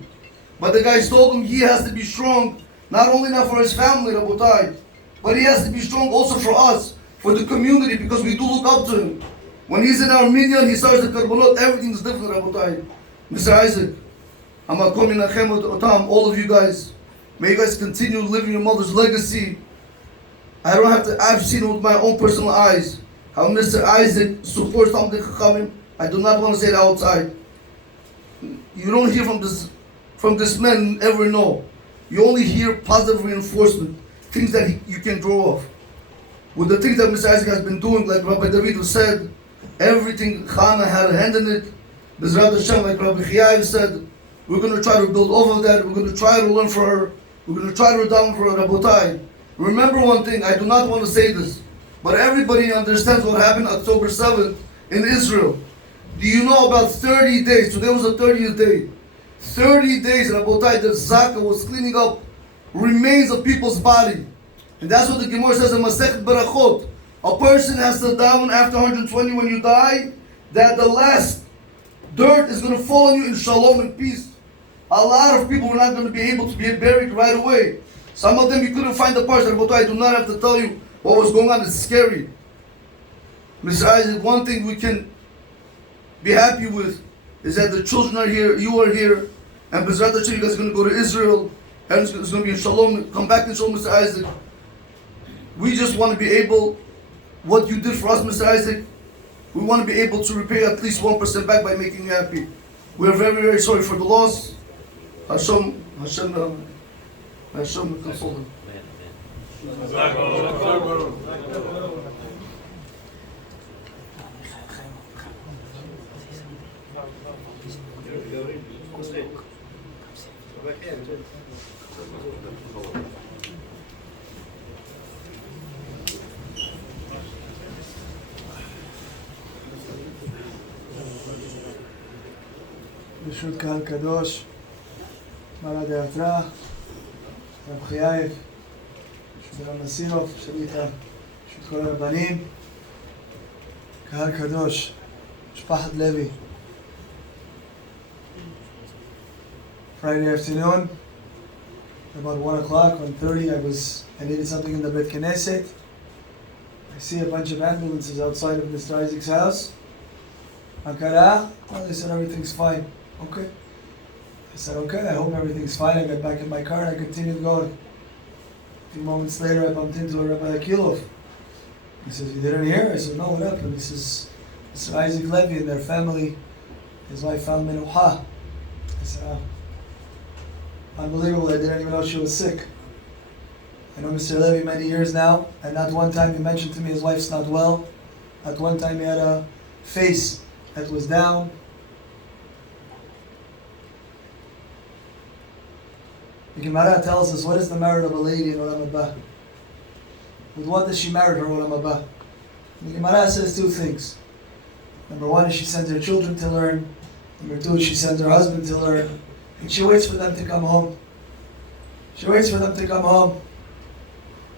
But the guys told him he has to be strong, not only now for his family, Rabotai, but he has to be strong also for us, for the community, because we do look up to him. When he's in our minyan, he starts the karbonot, everything's different, Rabotai. Mr. Isaac, Amakom Yinachem Otam, all of you guys, may you guys continue living your mother's legacy. I don't have to, I've seen it with my own personal eyes, how Mr. Isaac supports something Chachamim. I do not want to say it outside. You don't hear from this man ever know. You only hear positive reinforcement, things that you can draw off. With the things that Mr. Isaac has been doing, like Rabbi David said, everything Chana had a hand in it. Bezrat Hashem, like Rabbi Chiyav said, we're going to try to build over that. We're going to try to learn for her. We're going to try to redound for her, Rabotai. Remember one thing, I do not want to say this, but everybody understands what happened October 7th in Israel. Do you know about 30 days? Today was the 30th day. 30 days, Rabotai, the Zaka was cleaning up remains of people's body. And that's what the Gemara says in Masechet Barachot. A person has to daven after 120 when you die, that the last dirt is going to fall on you in shalom and peace. A lot of people were not going to be able to be buried right away. Some of them you couldn't find the parts. But I do not have to tell you what was going on. It's scary. Mr. Isaac, one thing we can be happy with is that the children are here, you are here, and Bezrat Hashem, you guys are going to go to Israel, and it's going to be in shalom, come back in shalom, Mr. Isaac. We just want to be able, what you did for us, Mr. Isaac, we want to be able to repay at least 1% back by making you happy. We are very, very sorry for the loss. Hashem console him. ברשות קהל קדוש, מרא דאתרא, רב חייב, ברשות הרב נסירוב, שליטה, ברשות כל הרבנים, קהל קדוש, משפחת לוי. Friday afternoon, about 1 o'clock, 1:30, I needed something in the Beit Knesset. I see a bunch of ambulances outside of Mr. Isaac's house. Ankara? Well, they said everything's fine. Okay. I said, okay, I hope everything's fine. I got back in my car and I continued going. A few moments later, I bumped into a Rabbi Akilov. He says, you didn't hear? I said, no, what happened? This is Mr. Isaac Levy and their family. His wife found menuha. I said, oh. Unbelievable, I didn't even know she was sick. I know Mr. Levy many years now, and not one time he mentioned to me his wife's not well. Not one time he had a face that was down. The Gemara tells us, what is the merit of a lady in Olam Haba? With what does she merit her Olam Haba? The Gemara says two things. Number one is she sends her children to learn. Number two is she sends her husband to learn. And she waits for them to come home. She waits for them to come home.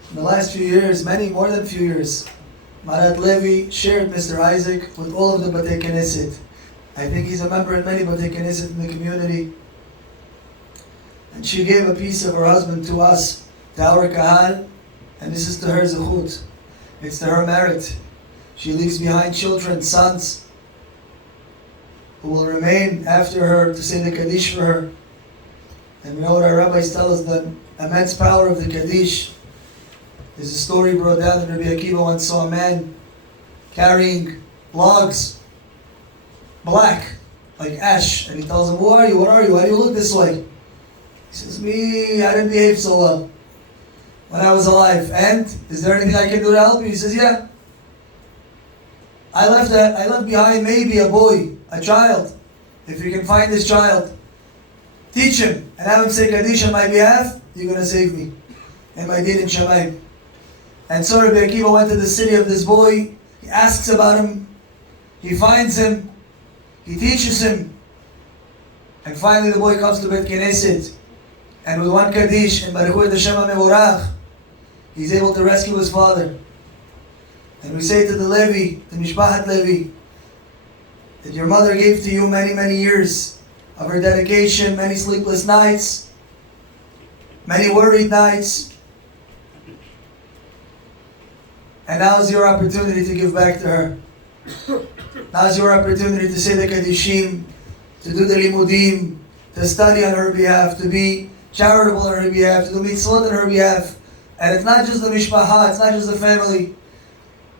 In the last few years, more than a few years, Marat Levi shared Mr. Isaac with all of the Batei Knesset. I think he's a member in many Batei Knesset in the community. And she gave a piece of her husband to us, to our Kahal, and this is to her zechut. It's to her merit. She leaves behind children, sons, who will remain after her to say the Kaddish for her. And we know what our rabbis tell us, the immense power of the Kaddish. There's a story brought down that Rabbi Akiva once saw a man carrying logs, black, like ash. And he tells him, who are you? What are you? Why do you look this way? He says, me, I didn't behave so well when I was alive. And is there anything I can do to help you? He says, yeah. I left behind maybe a boy, a child. If you can find this child, teach him and have him say Kaddish on my behalf, you're going to save me and my din in Shamayim. And so Rabbi Akiva went to the city of this boy. He asks about him. He finds him. He teaches him. And finally the boy comes to Beit Knesset. And with one Kaddish and Baruch Hu et Hashem HaMevorach, he's able to rescue his father. And we say to the Levi, the Mishpachat Levi, that your mother gave to you many, many years of her dedication, many sleepless nights, many worried nights. And now's your opportunity to give back to her. Now's your opportunity to say the Kaddishim, to do the Limudim, to study on her behalf, to be charitable on her behalf, to do mitzvot on her behalf. And it's not just the Mishpacha, it's not just the family.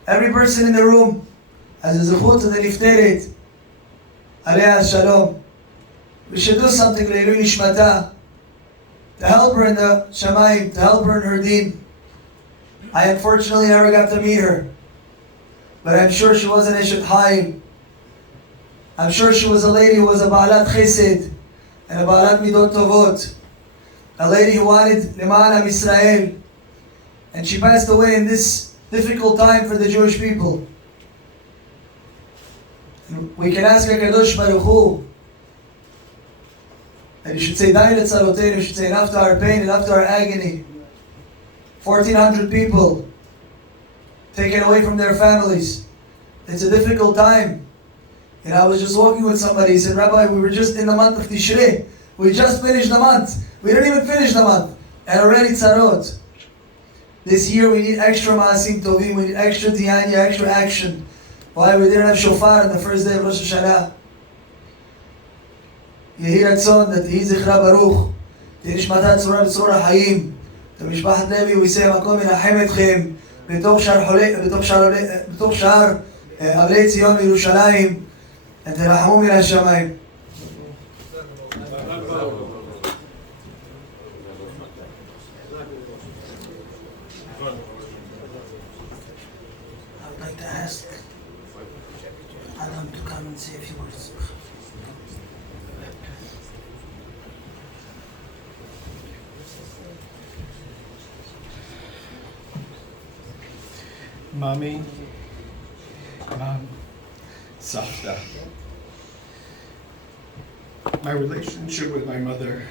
Every person in the room has a zechut to the Nifteret, Aliyah Shalom. We should do something Leilui Nishmata, to help her in the Shamayim, to help her in her deen. I unfortunately never got to meet her, but I'm sure she was an Eshet Chaim. I'm sure she was a lady who was a Ba'alat Chesed and a Ba'alat Midot Tovot, a lady who wanted Leman Am Yisrael, and she passed away in this difficult time for the Jewish people. And we can ask HaKadosh Baruch Hu, and you should say, Dai letzarotenu, you should say, enough to our pain, enough to our agony. 1,400 people taken away from their families. It's a difficult time. And I was just walking with somebody, he said, Rabbi, we were just in the month of Tishrei. We just finished the month. We didn't even finish the month. And already tzarot. This year we need extra ma'asim tovim, we need extra tiyanya, extra action. Why we didn't have shofar on the first day of Rosh Hashanah. Yehi Ratzon, that Yehi Zichra Baruch, Nishmat Tzura B'Tzura Hayim. The Mishpachat Levi, we say, Makom Menachem Etchem, בתוך שער אבלי ציון וירושלים, ותרחמו מן השמיים. I would like to ask Adam to come and say a few words. Mommy, Mom, Safta. My relationship with my mother,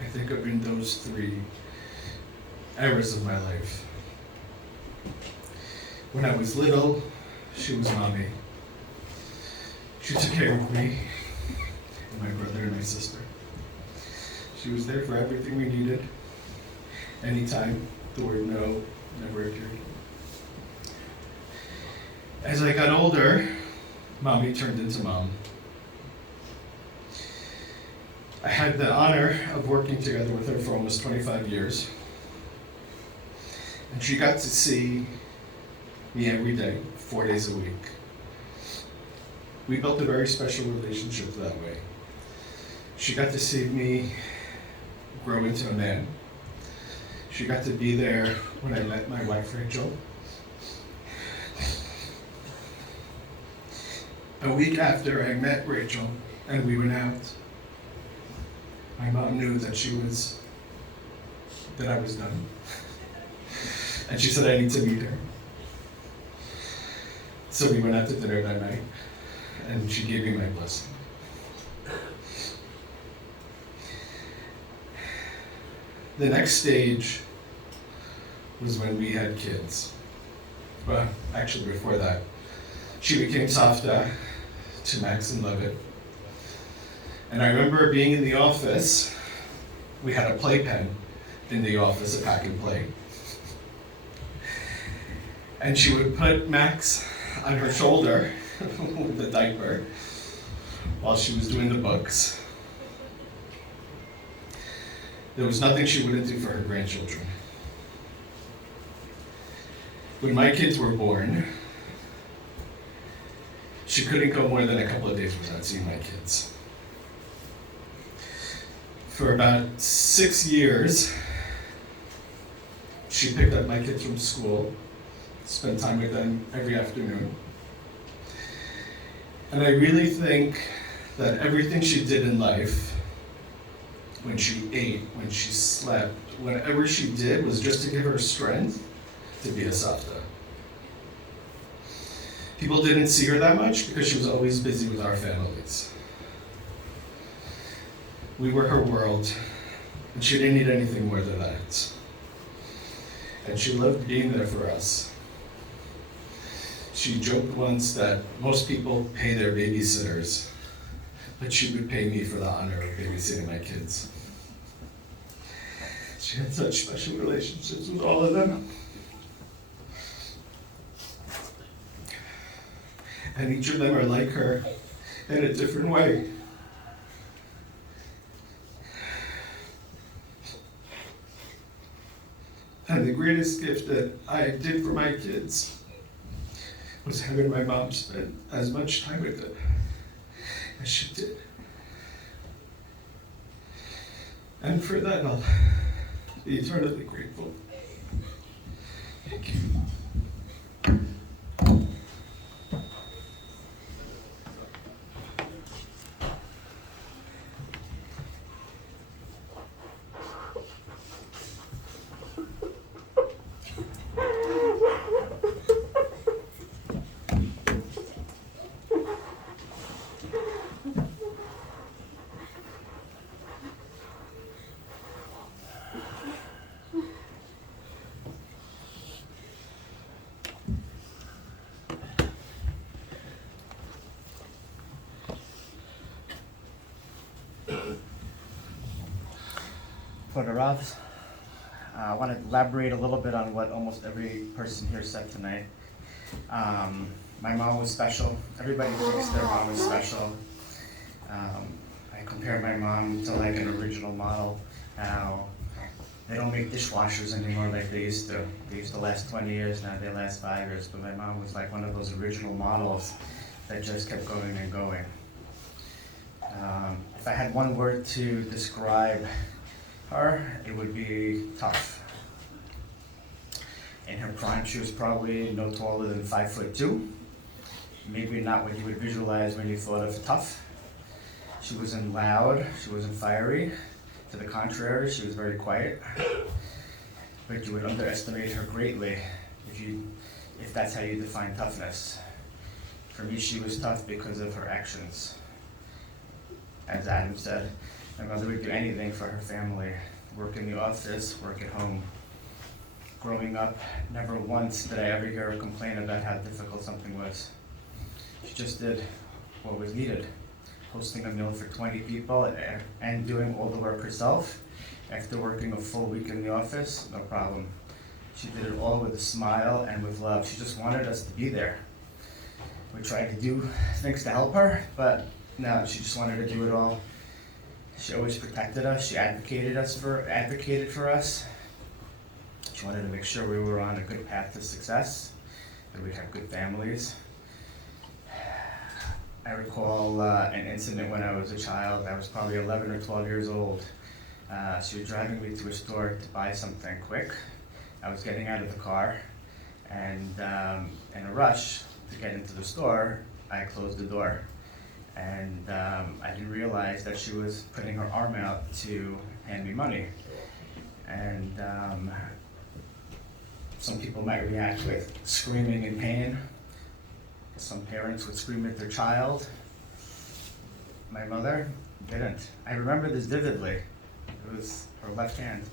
I think of in those 3 eras of my life. When I was little, she was Mommy. She took care of me, and my brother and my sister. She was there for everything we needed. Anytime, the word no never appeared. As I got older, Mommy turned into Mom. I had the honor of working together with her for almost 25 years. And she got to see me every day, 4 days a week. We built a very special relationship that way. She got to see me grow into a man. She got to be there when I met my wife, Rachel. A week after I met Rachel and we went out, my mom knew that I was done. And she said I need to meet her. So we went out to dinner that night, and she gave me my blessing. The next stage was when we had kids. Well, actually before that. She became Savta to Max and Levitt. And I remember being in the office, we had a playpen in the office, a pack and play. And she would put Max on her shoulder with the diaper while she was doing the books. There was nothing she wouldn't do for her grandchildren. When my kids were born, she couldn't go more than a couple of days without seeing my kids. For about 6 years, she picked up my kids from school, spent time with them every afternoon. And I really think that everything she did in life, when she ate, when she slept, whatever she did was just to give her strength to be a Savta. People didn't see her that much because she was always busy with our families. We were her world, and she didn't need anything more than that. And she loved being there for us. She joked once that most people pay their babysitters, but she would pay me for the honor of babysitting my kids. She had such special relationships with all of them. And each of them are like her in a different way. And the greatest gift that I did for my kids was having my mom spend as much time with them as she did. And for that, I'll be eternally grateful. Thank you. For the Ravs, I want to elaborate a little bit on what almost every person here said tonight. My mom was special. Everybody thinks their mom is special. I compare my mom to like an original model. Now, they don't make dishwashers anymore like they used to. They used to last 20 years, now they last 5 years. But my mom was like one of those original models that just kept going and going. If I had one word to describe her, it would be tough. In her prime, she was probably no taller than 5'2". Maybe not what you would visualize when you thought of tough. She wasn't loud, she wasn't fiery. To the contrary, she was very quiet. But you would underestimate her greatly if that's how you define toughness. For me, she was tough because of her actions. As Adam said, my mother would do anything for her family. Work in the office, work at home. Growing up, never once did I ever hear her complain about how difficult something was. She just did what was needed. Hosting a meal for 20 people and doing all the work herself. After working a full week in the office, no problem. She did it all with a smile and with love. She just wanted us to be there. We tried to do things to help her, but no, she just wanted to do it all. She always protected us. She advocated for us. She wanted to make sure we were on a good path to success, that we'd have good families. I recall an incident when I was a child. I was probably 11 or 12 years old. She was driving me to a store to buy something quick. I was getting out of the car, and in a rush to get into the store, I closed the door. And I didn't realize that she was putting her arm out to hand me money. And some people might react with screaming in pain. Some parents would scream at their child. My mother didn't. I remember this vividly. It was her left hand.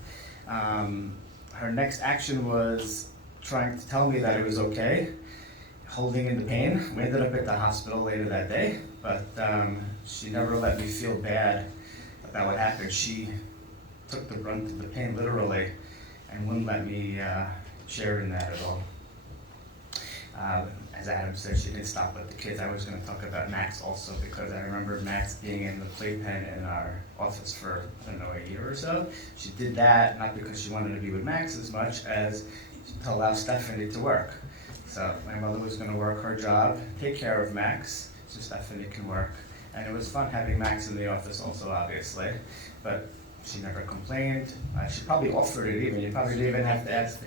Her next action was trying to tell me that it was okay, holding in the pain. We ended up at the hospital later that day, but she never let me feel bad about what happened. She took the brunt of the pain literally and wouldn't let me share in that at all. As Adam said, she didn't stop with the kids. I was going to talk about Max also, because I remember Max being in the playpen in our office for, I don't know, a year or so. She did that not because she wanted to be with Max as much as to allow Stephanie to work. So my mother was going to work her job, take care of Max, so Stephanie can work. And it was fun having Max in the office also, obviously. But she never complained. She probably offered it even. You probably didn't even have to ask.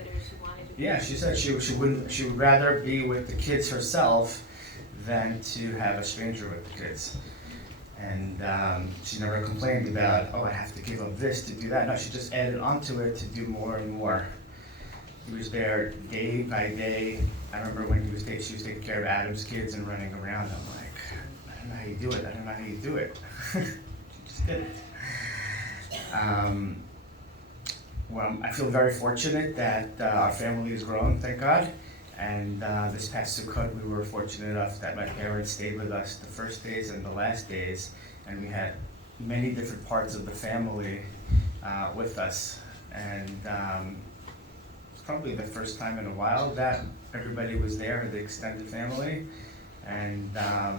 Yeah, she said she would rather be with the kids herself than to have a stranger with the kids. And she never complained about, oh, I have to give up this to do that. No, she just added onto it to do more and more. He was there day by day. I remember when she was taking care of Adam's kids and running around. I'm like, I don't know how you do it. I don't know how you do it. She just did it. Well, I feel very fortunate that our family has grown, thank God. And this past Sukkot, we were fortunate enough that my parents stayed with us the first days and the last days, and we had many different parts of the family with us. And it's probably the first time in a while that everybody was there, the extended family. And I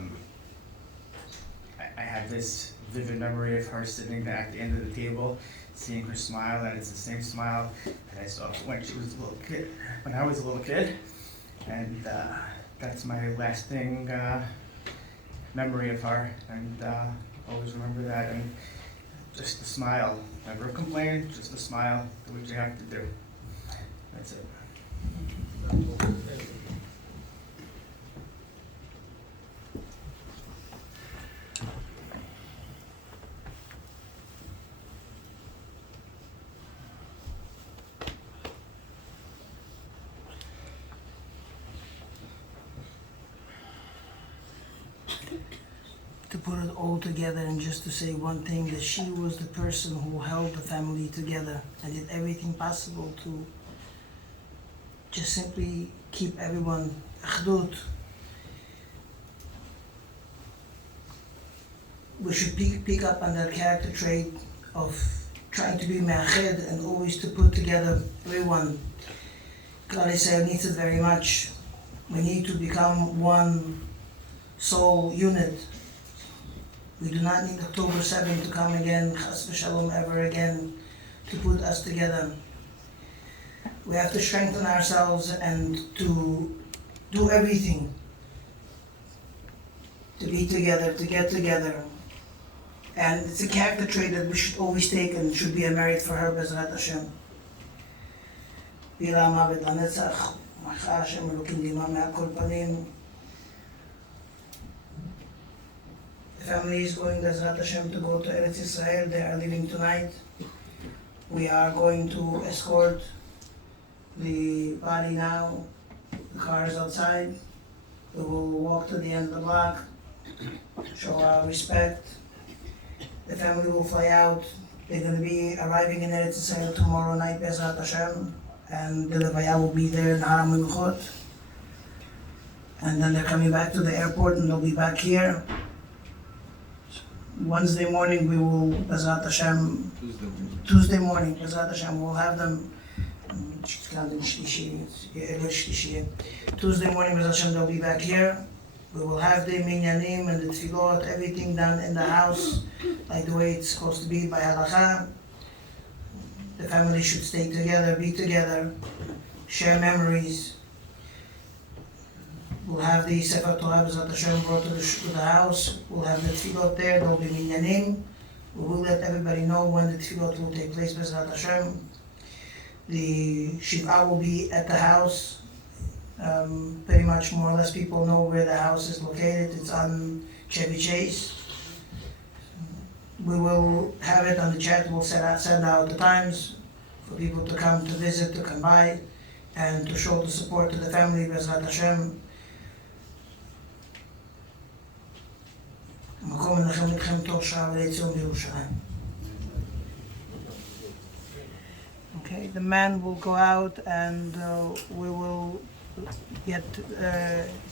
have this vivid memory of her sitting there at the end of the table, seeing her smile, and it's the same smile that I saw when she was a little kid, when I was a little kid. And that's my lasting memory of her, and always remember that. And just the smile, never complained, just the smile, do what you have to do. That's it. To put it all together and just to say one thing, that she was the person who held the family together and did everything possible to just simply keep everyone achdut. We should pick up on that character trait of trying to be me'ached and always to put together everyone. Klal Yisrael needs it very much. We need to become one soul unit. We do not need October 7th to come again, Chas v'Shalom, ever again, to put us together. We have to strengthen ourselves and to do everything to be together, to get together. And it's a character trait that we should always take and should be a merit for her, Bezrat Hashem. Bila Mavet HaNetzach, Macha Hashem Elokim Dima Me'al Kol Panim. The family is going, Bezrat Hashem, to go to Eretz Yisrael. They are leaving tonight. We are going to escort the body now. The car is outside. We will walk to the end of the block, show our respect. The family will fly out. They're going to be arriving in Eretz Yisrael tomorrow night, Bezrat Hashem, and the Levaya will be there in Har HaMenuchot. And then they're coming back to the airport and they'll be back here. Wednesday morning we will, Bezrat Hashem, Tuesday morning, Bezrat Hashem, we'll have them. Tuesday morning, Bezrat Hashem, they'll be back here. We will have the minyanim and the tefillot, everything done in the house, like the way it's supposed to be by halacha. The family should stay together, be together, share memories. We'll have the Sefer Torah B'ezrat Hashem brought to the house. We'll have the tefillot there, there'll be minyanim. We will let everybody know when the tefillot will take place, B'ezrat Hashem. The Shiva will be at the house. Pretty much more or less people know where the house is located. It's on Chevy Chase. We will have it on the chat. We'll send out the times for people to come to visit, to come by, and to show the support to the family, B'ezrat Hashem. Okay, the man will go out and we will get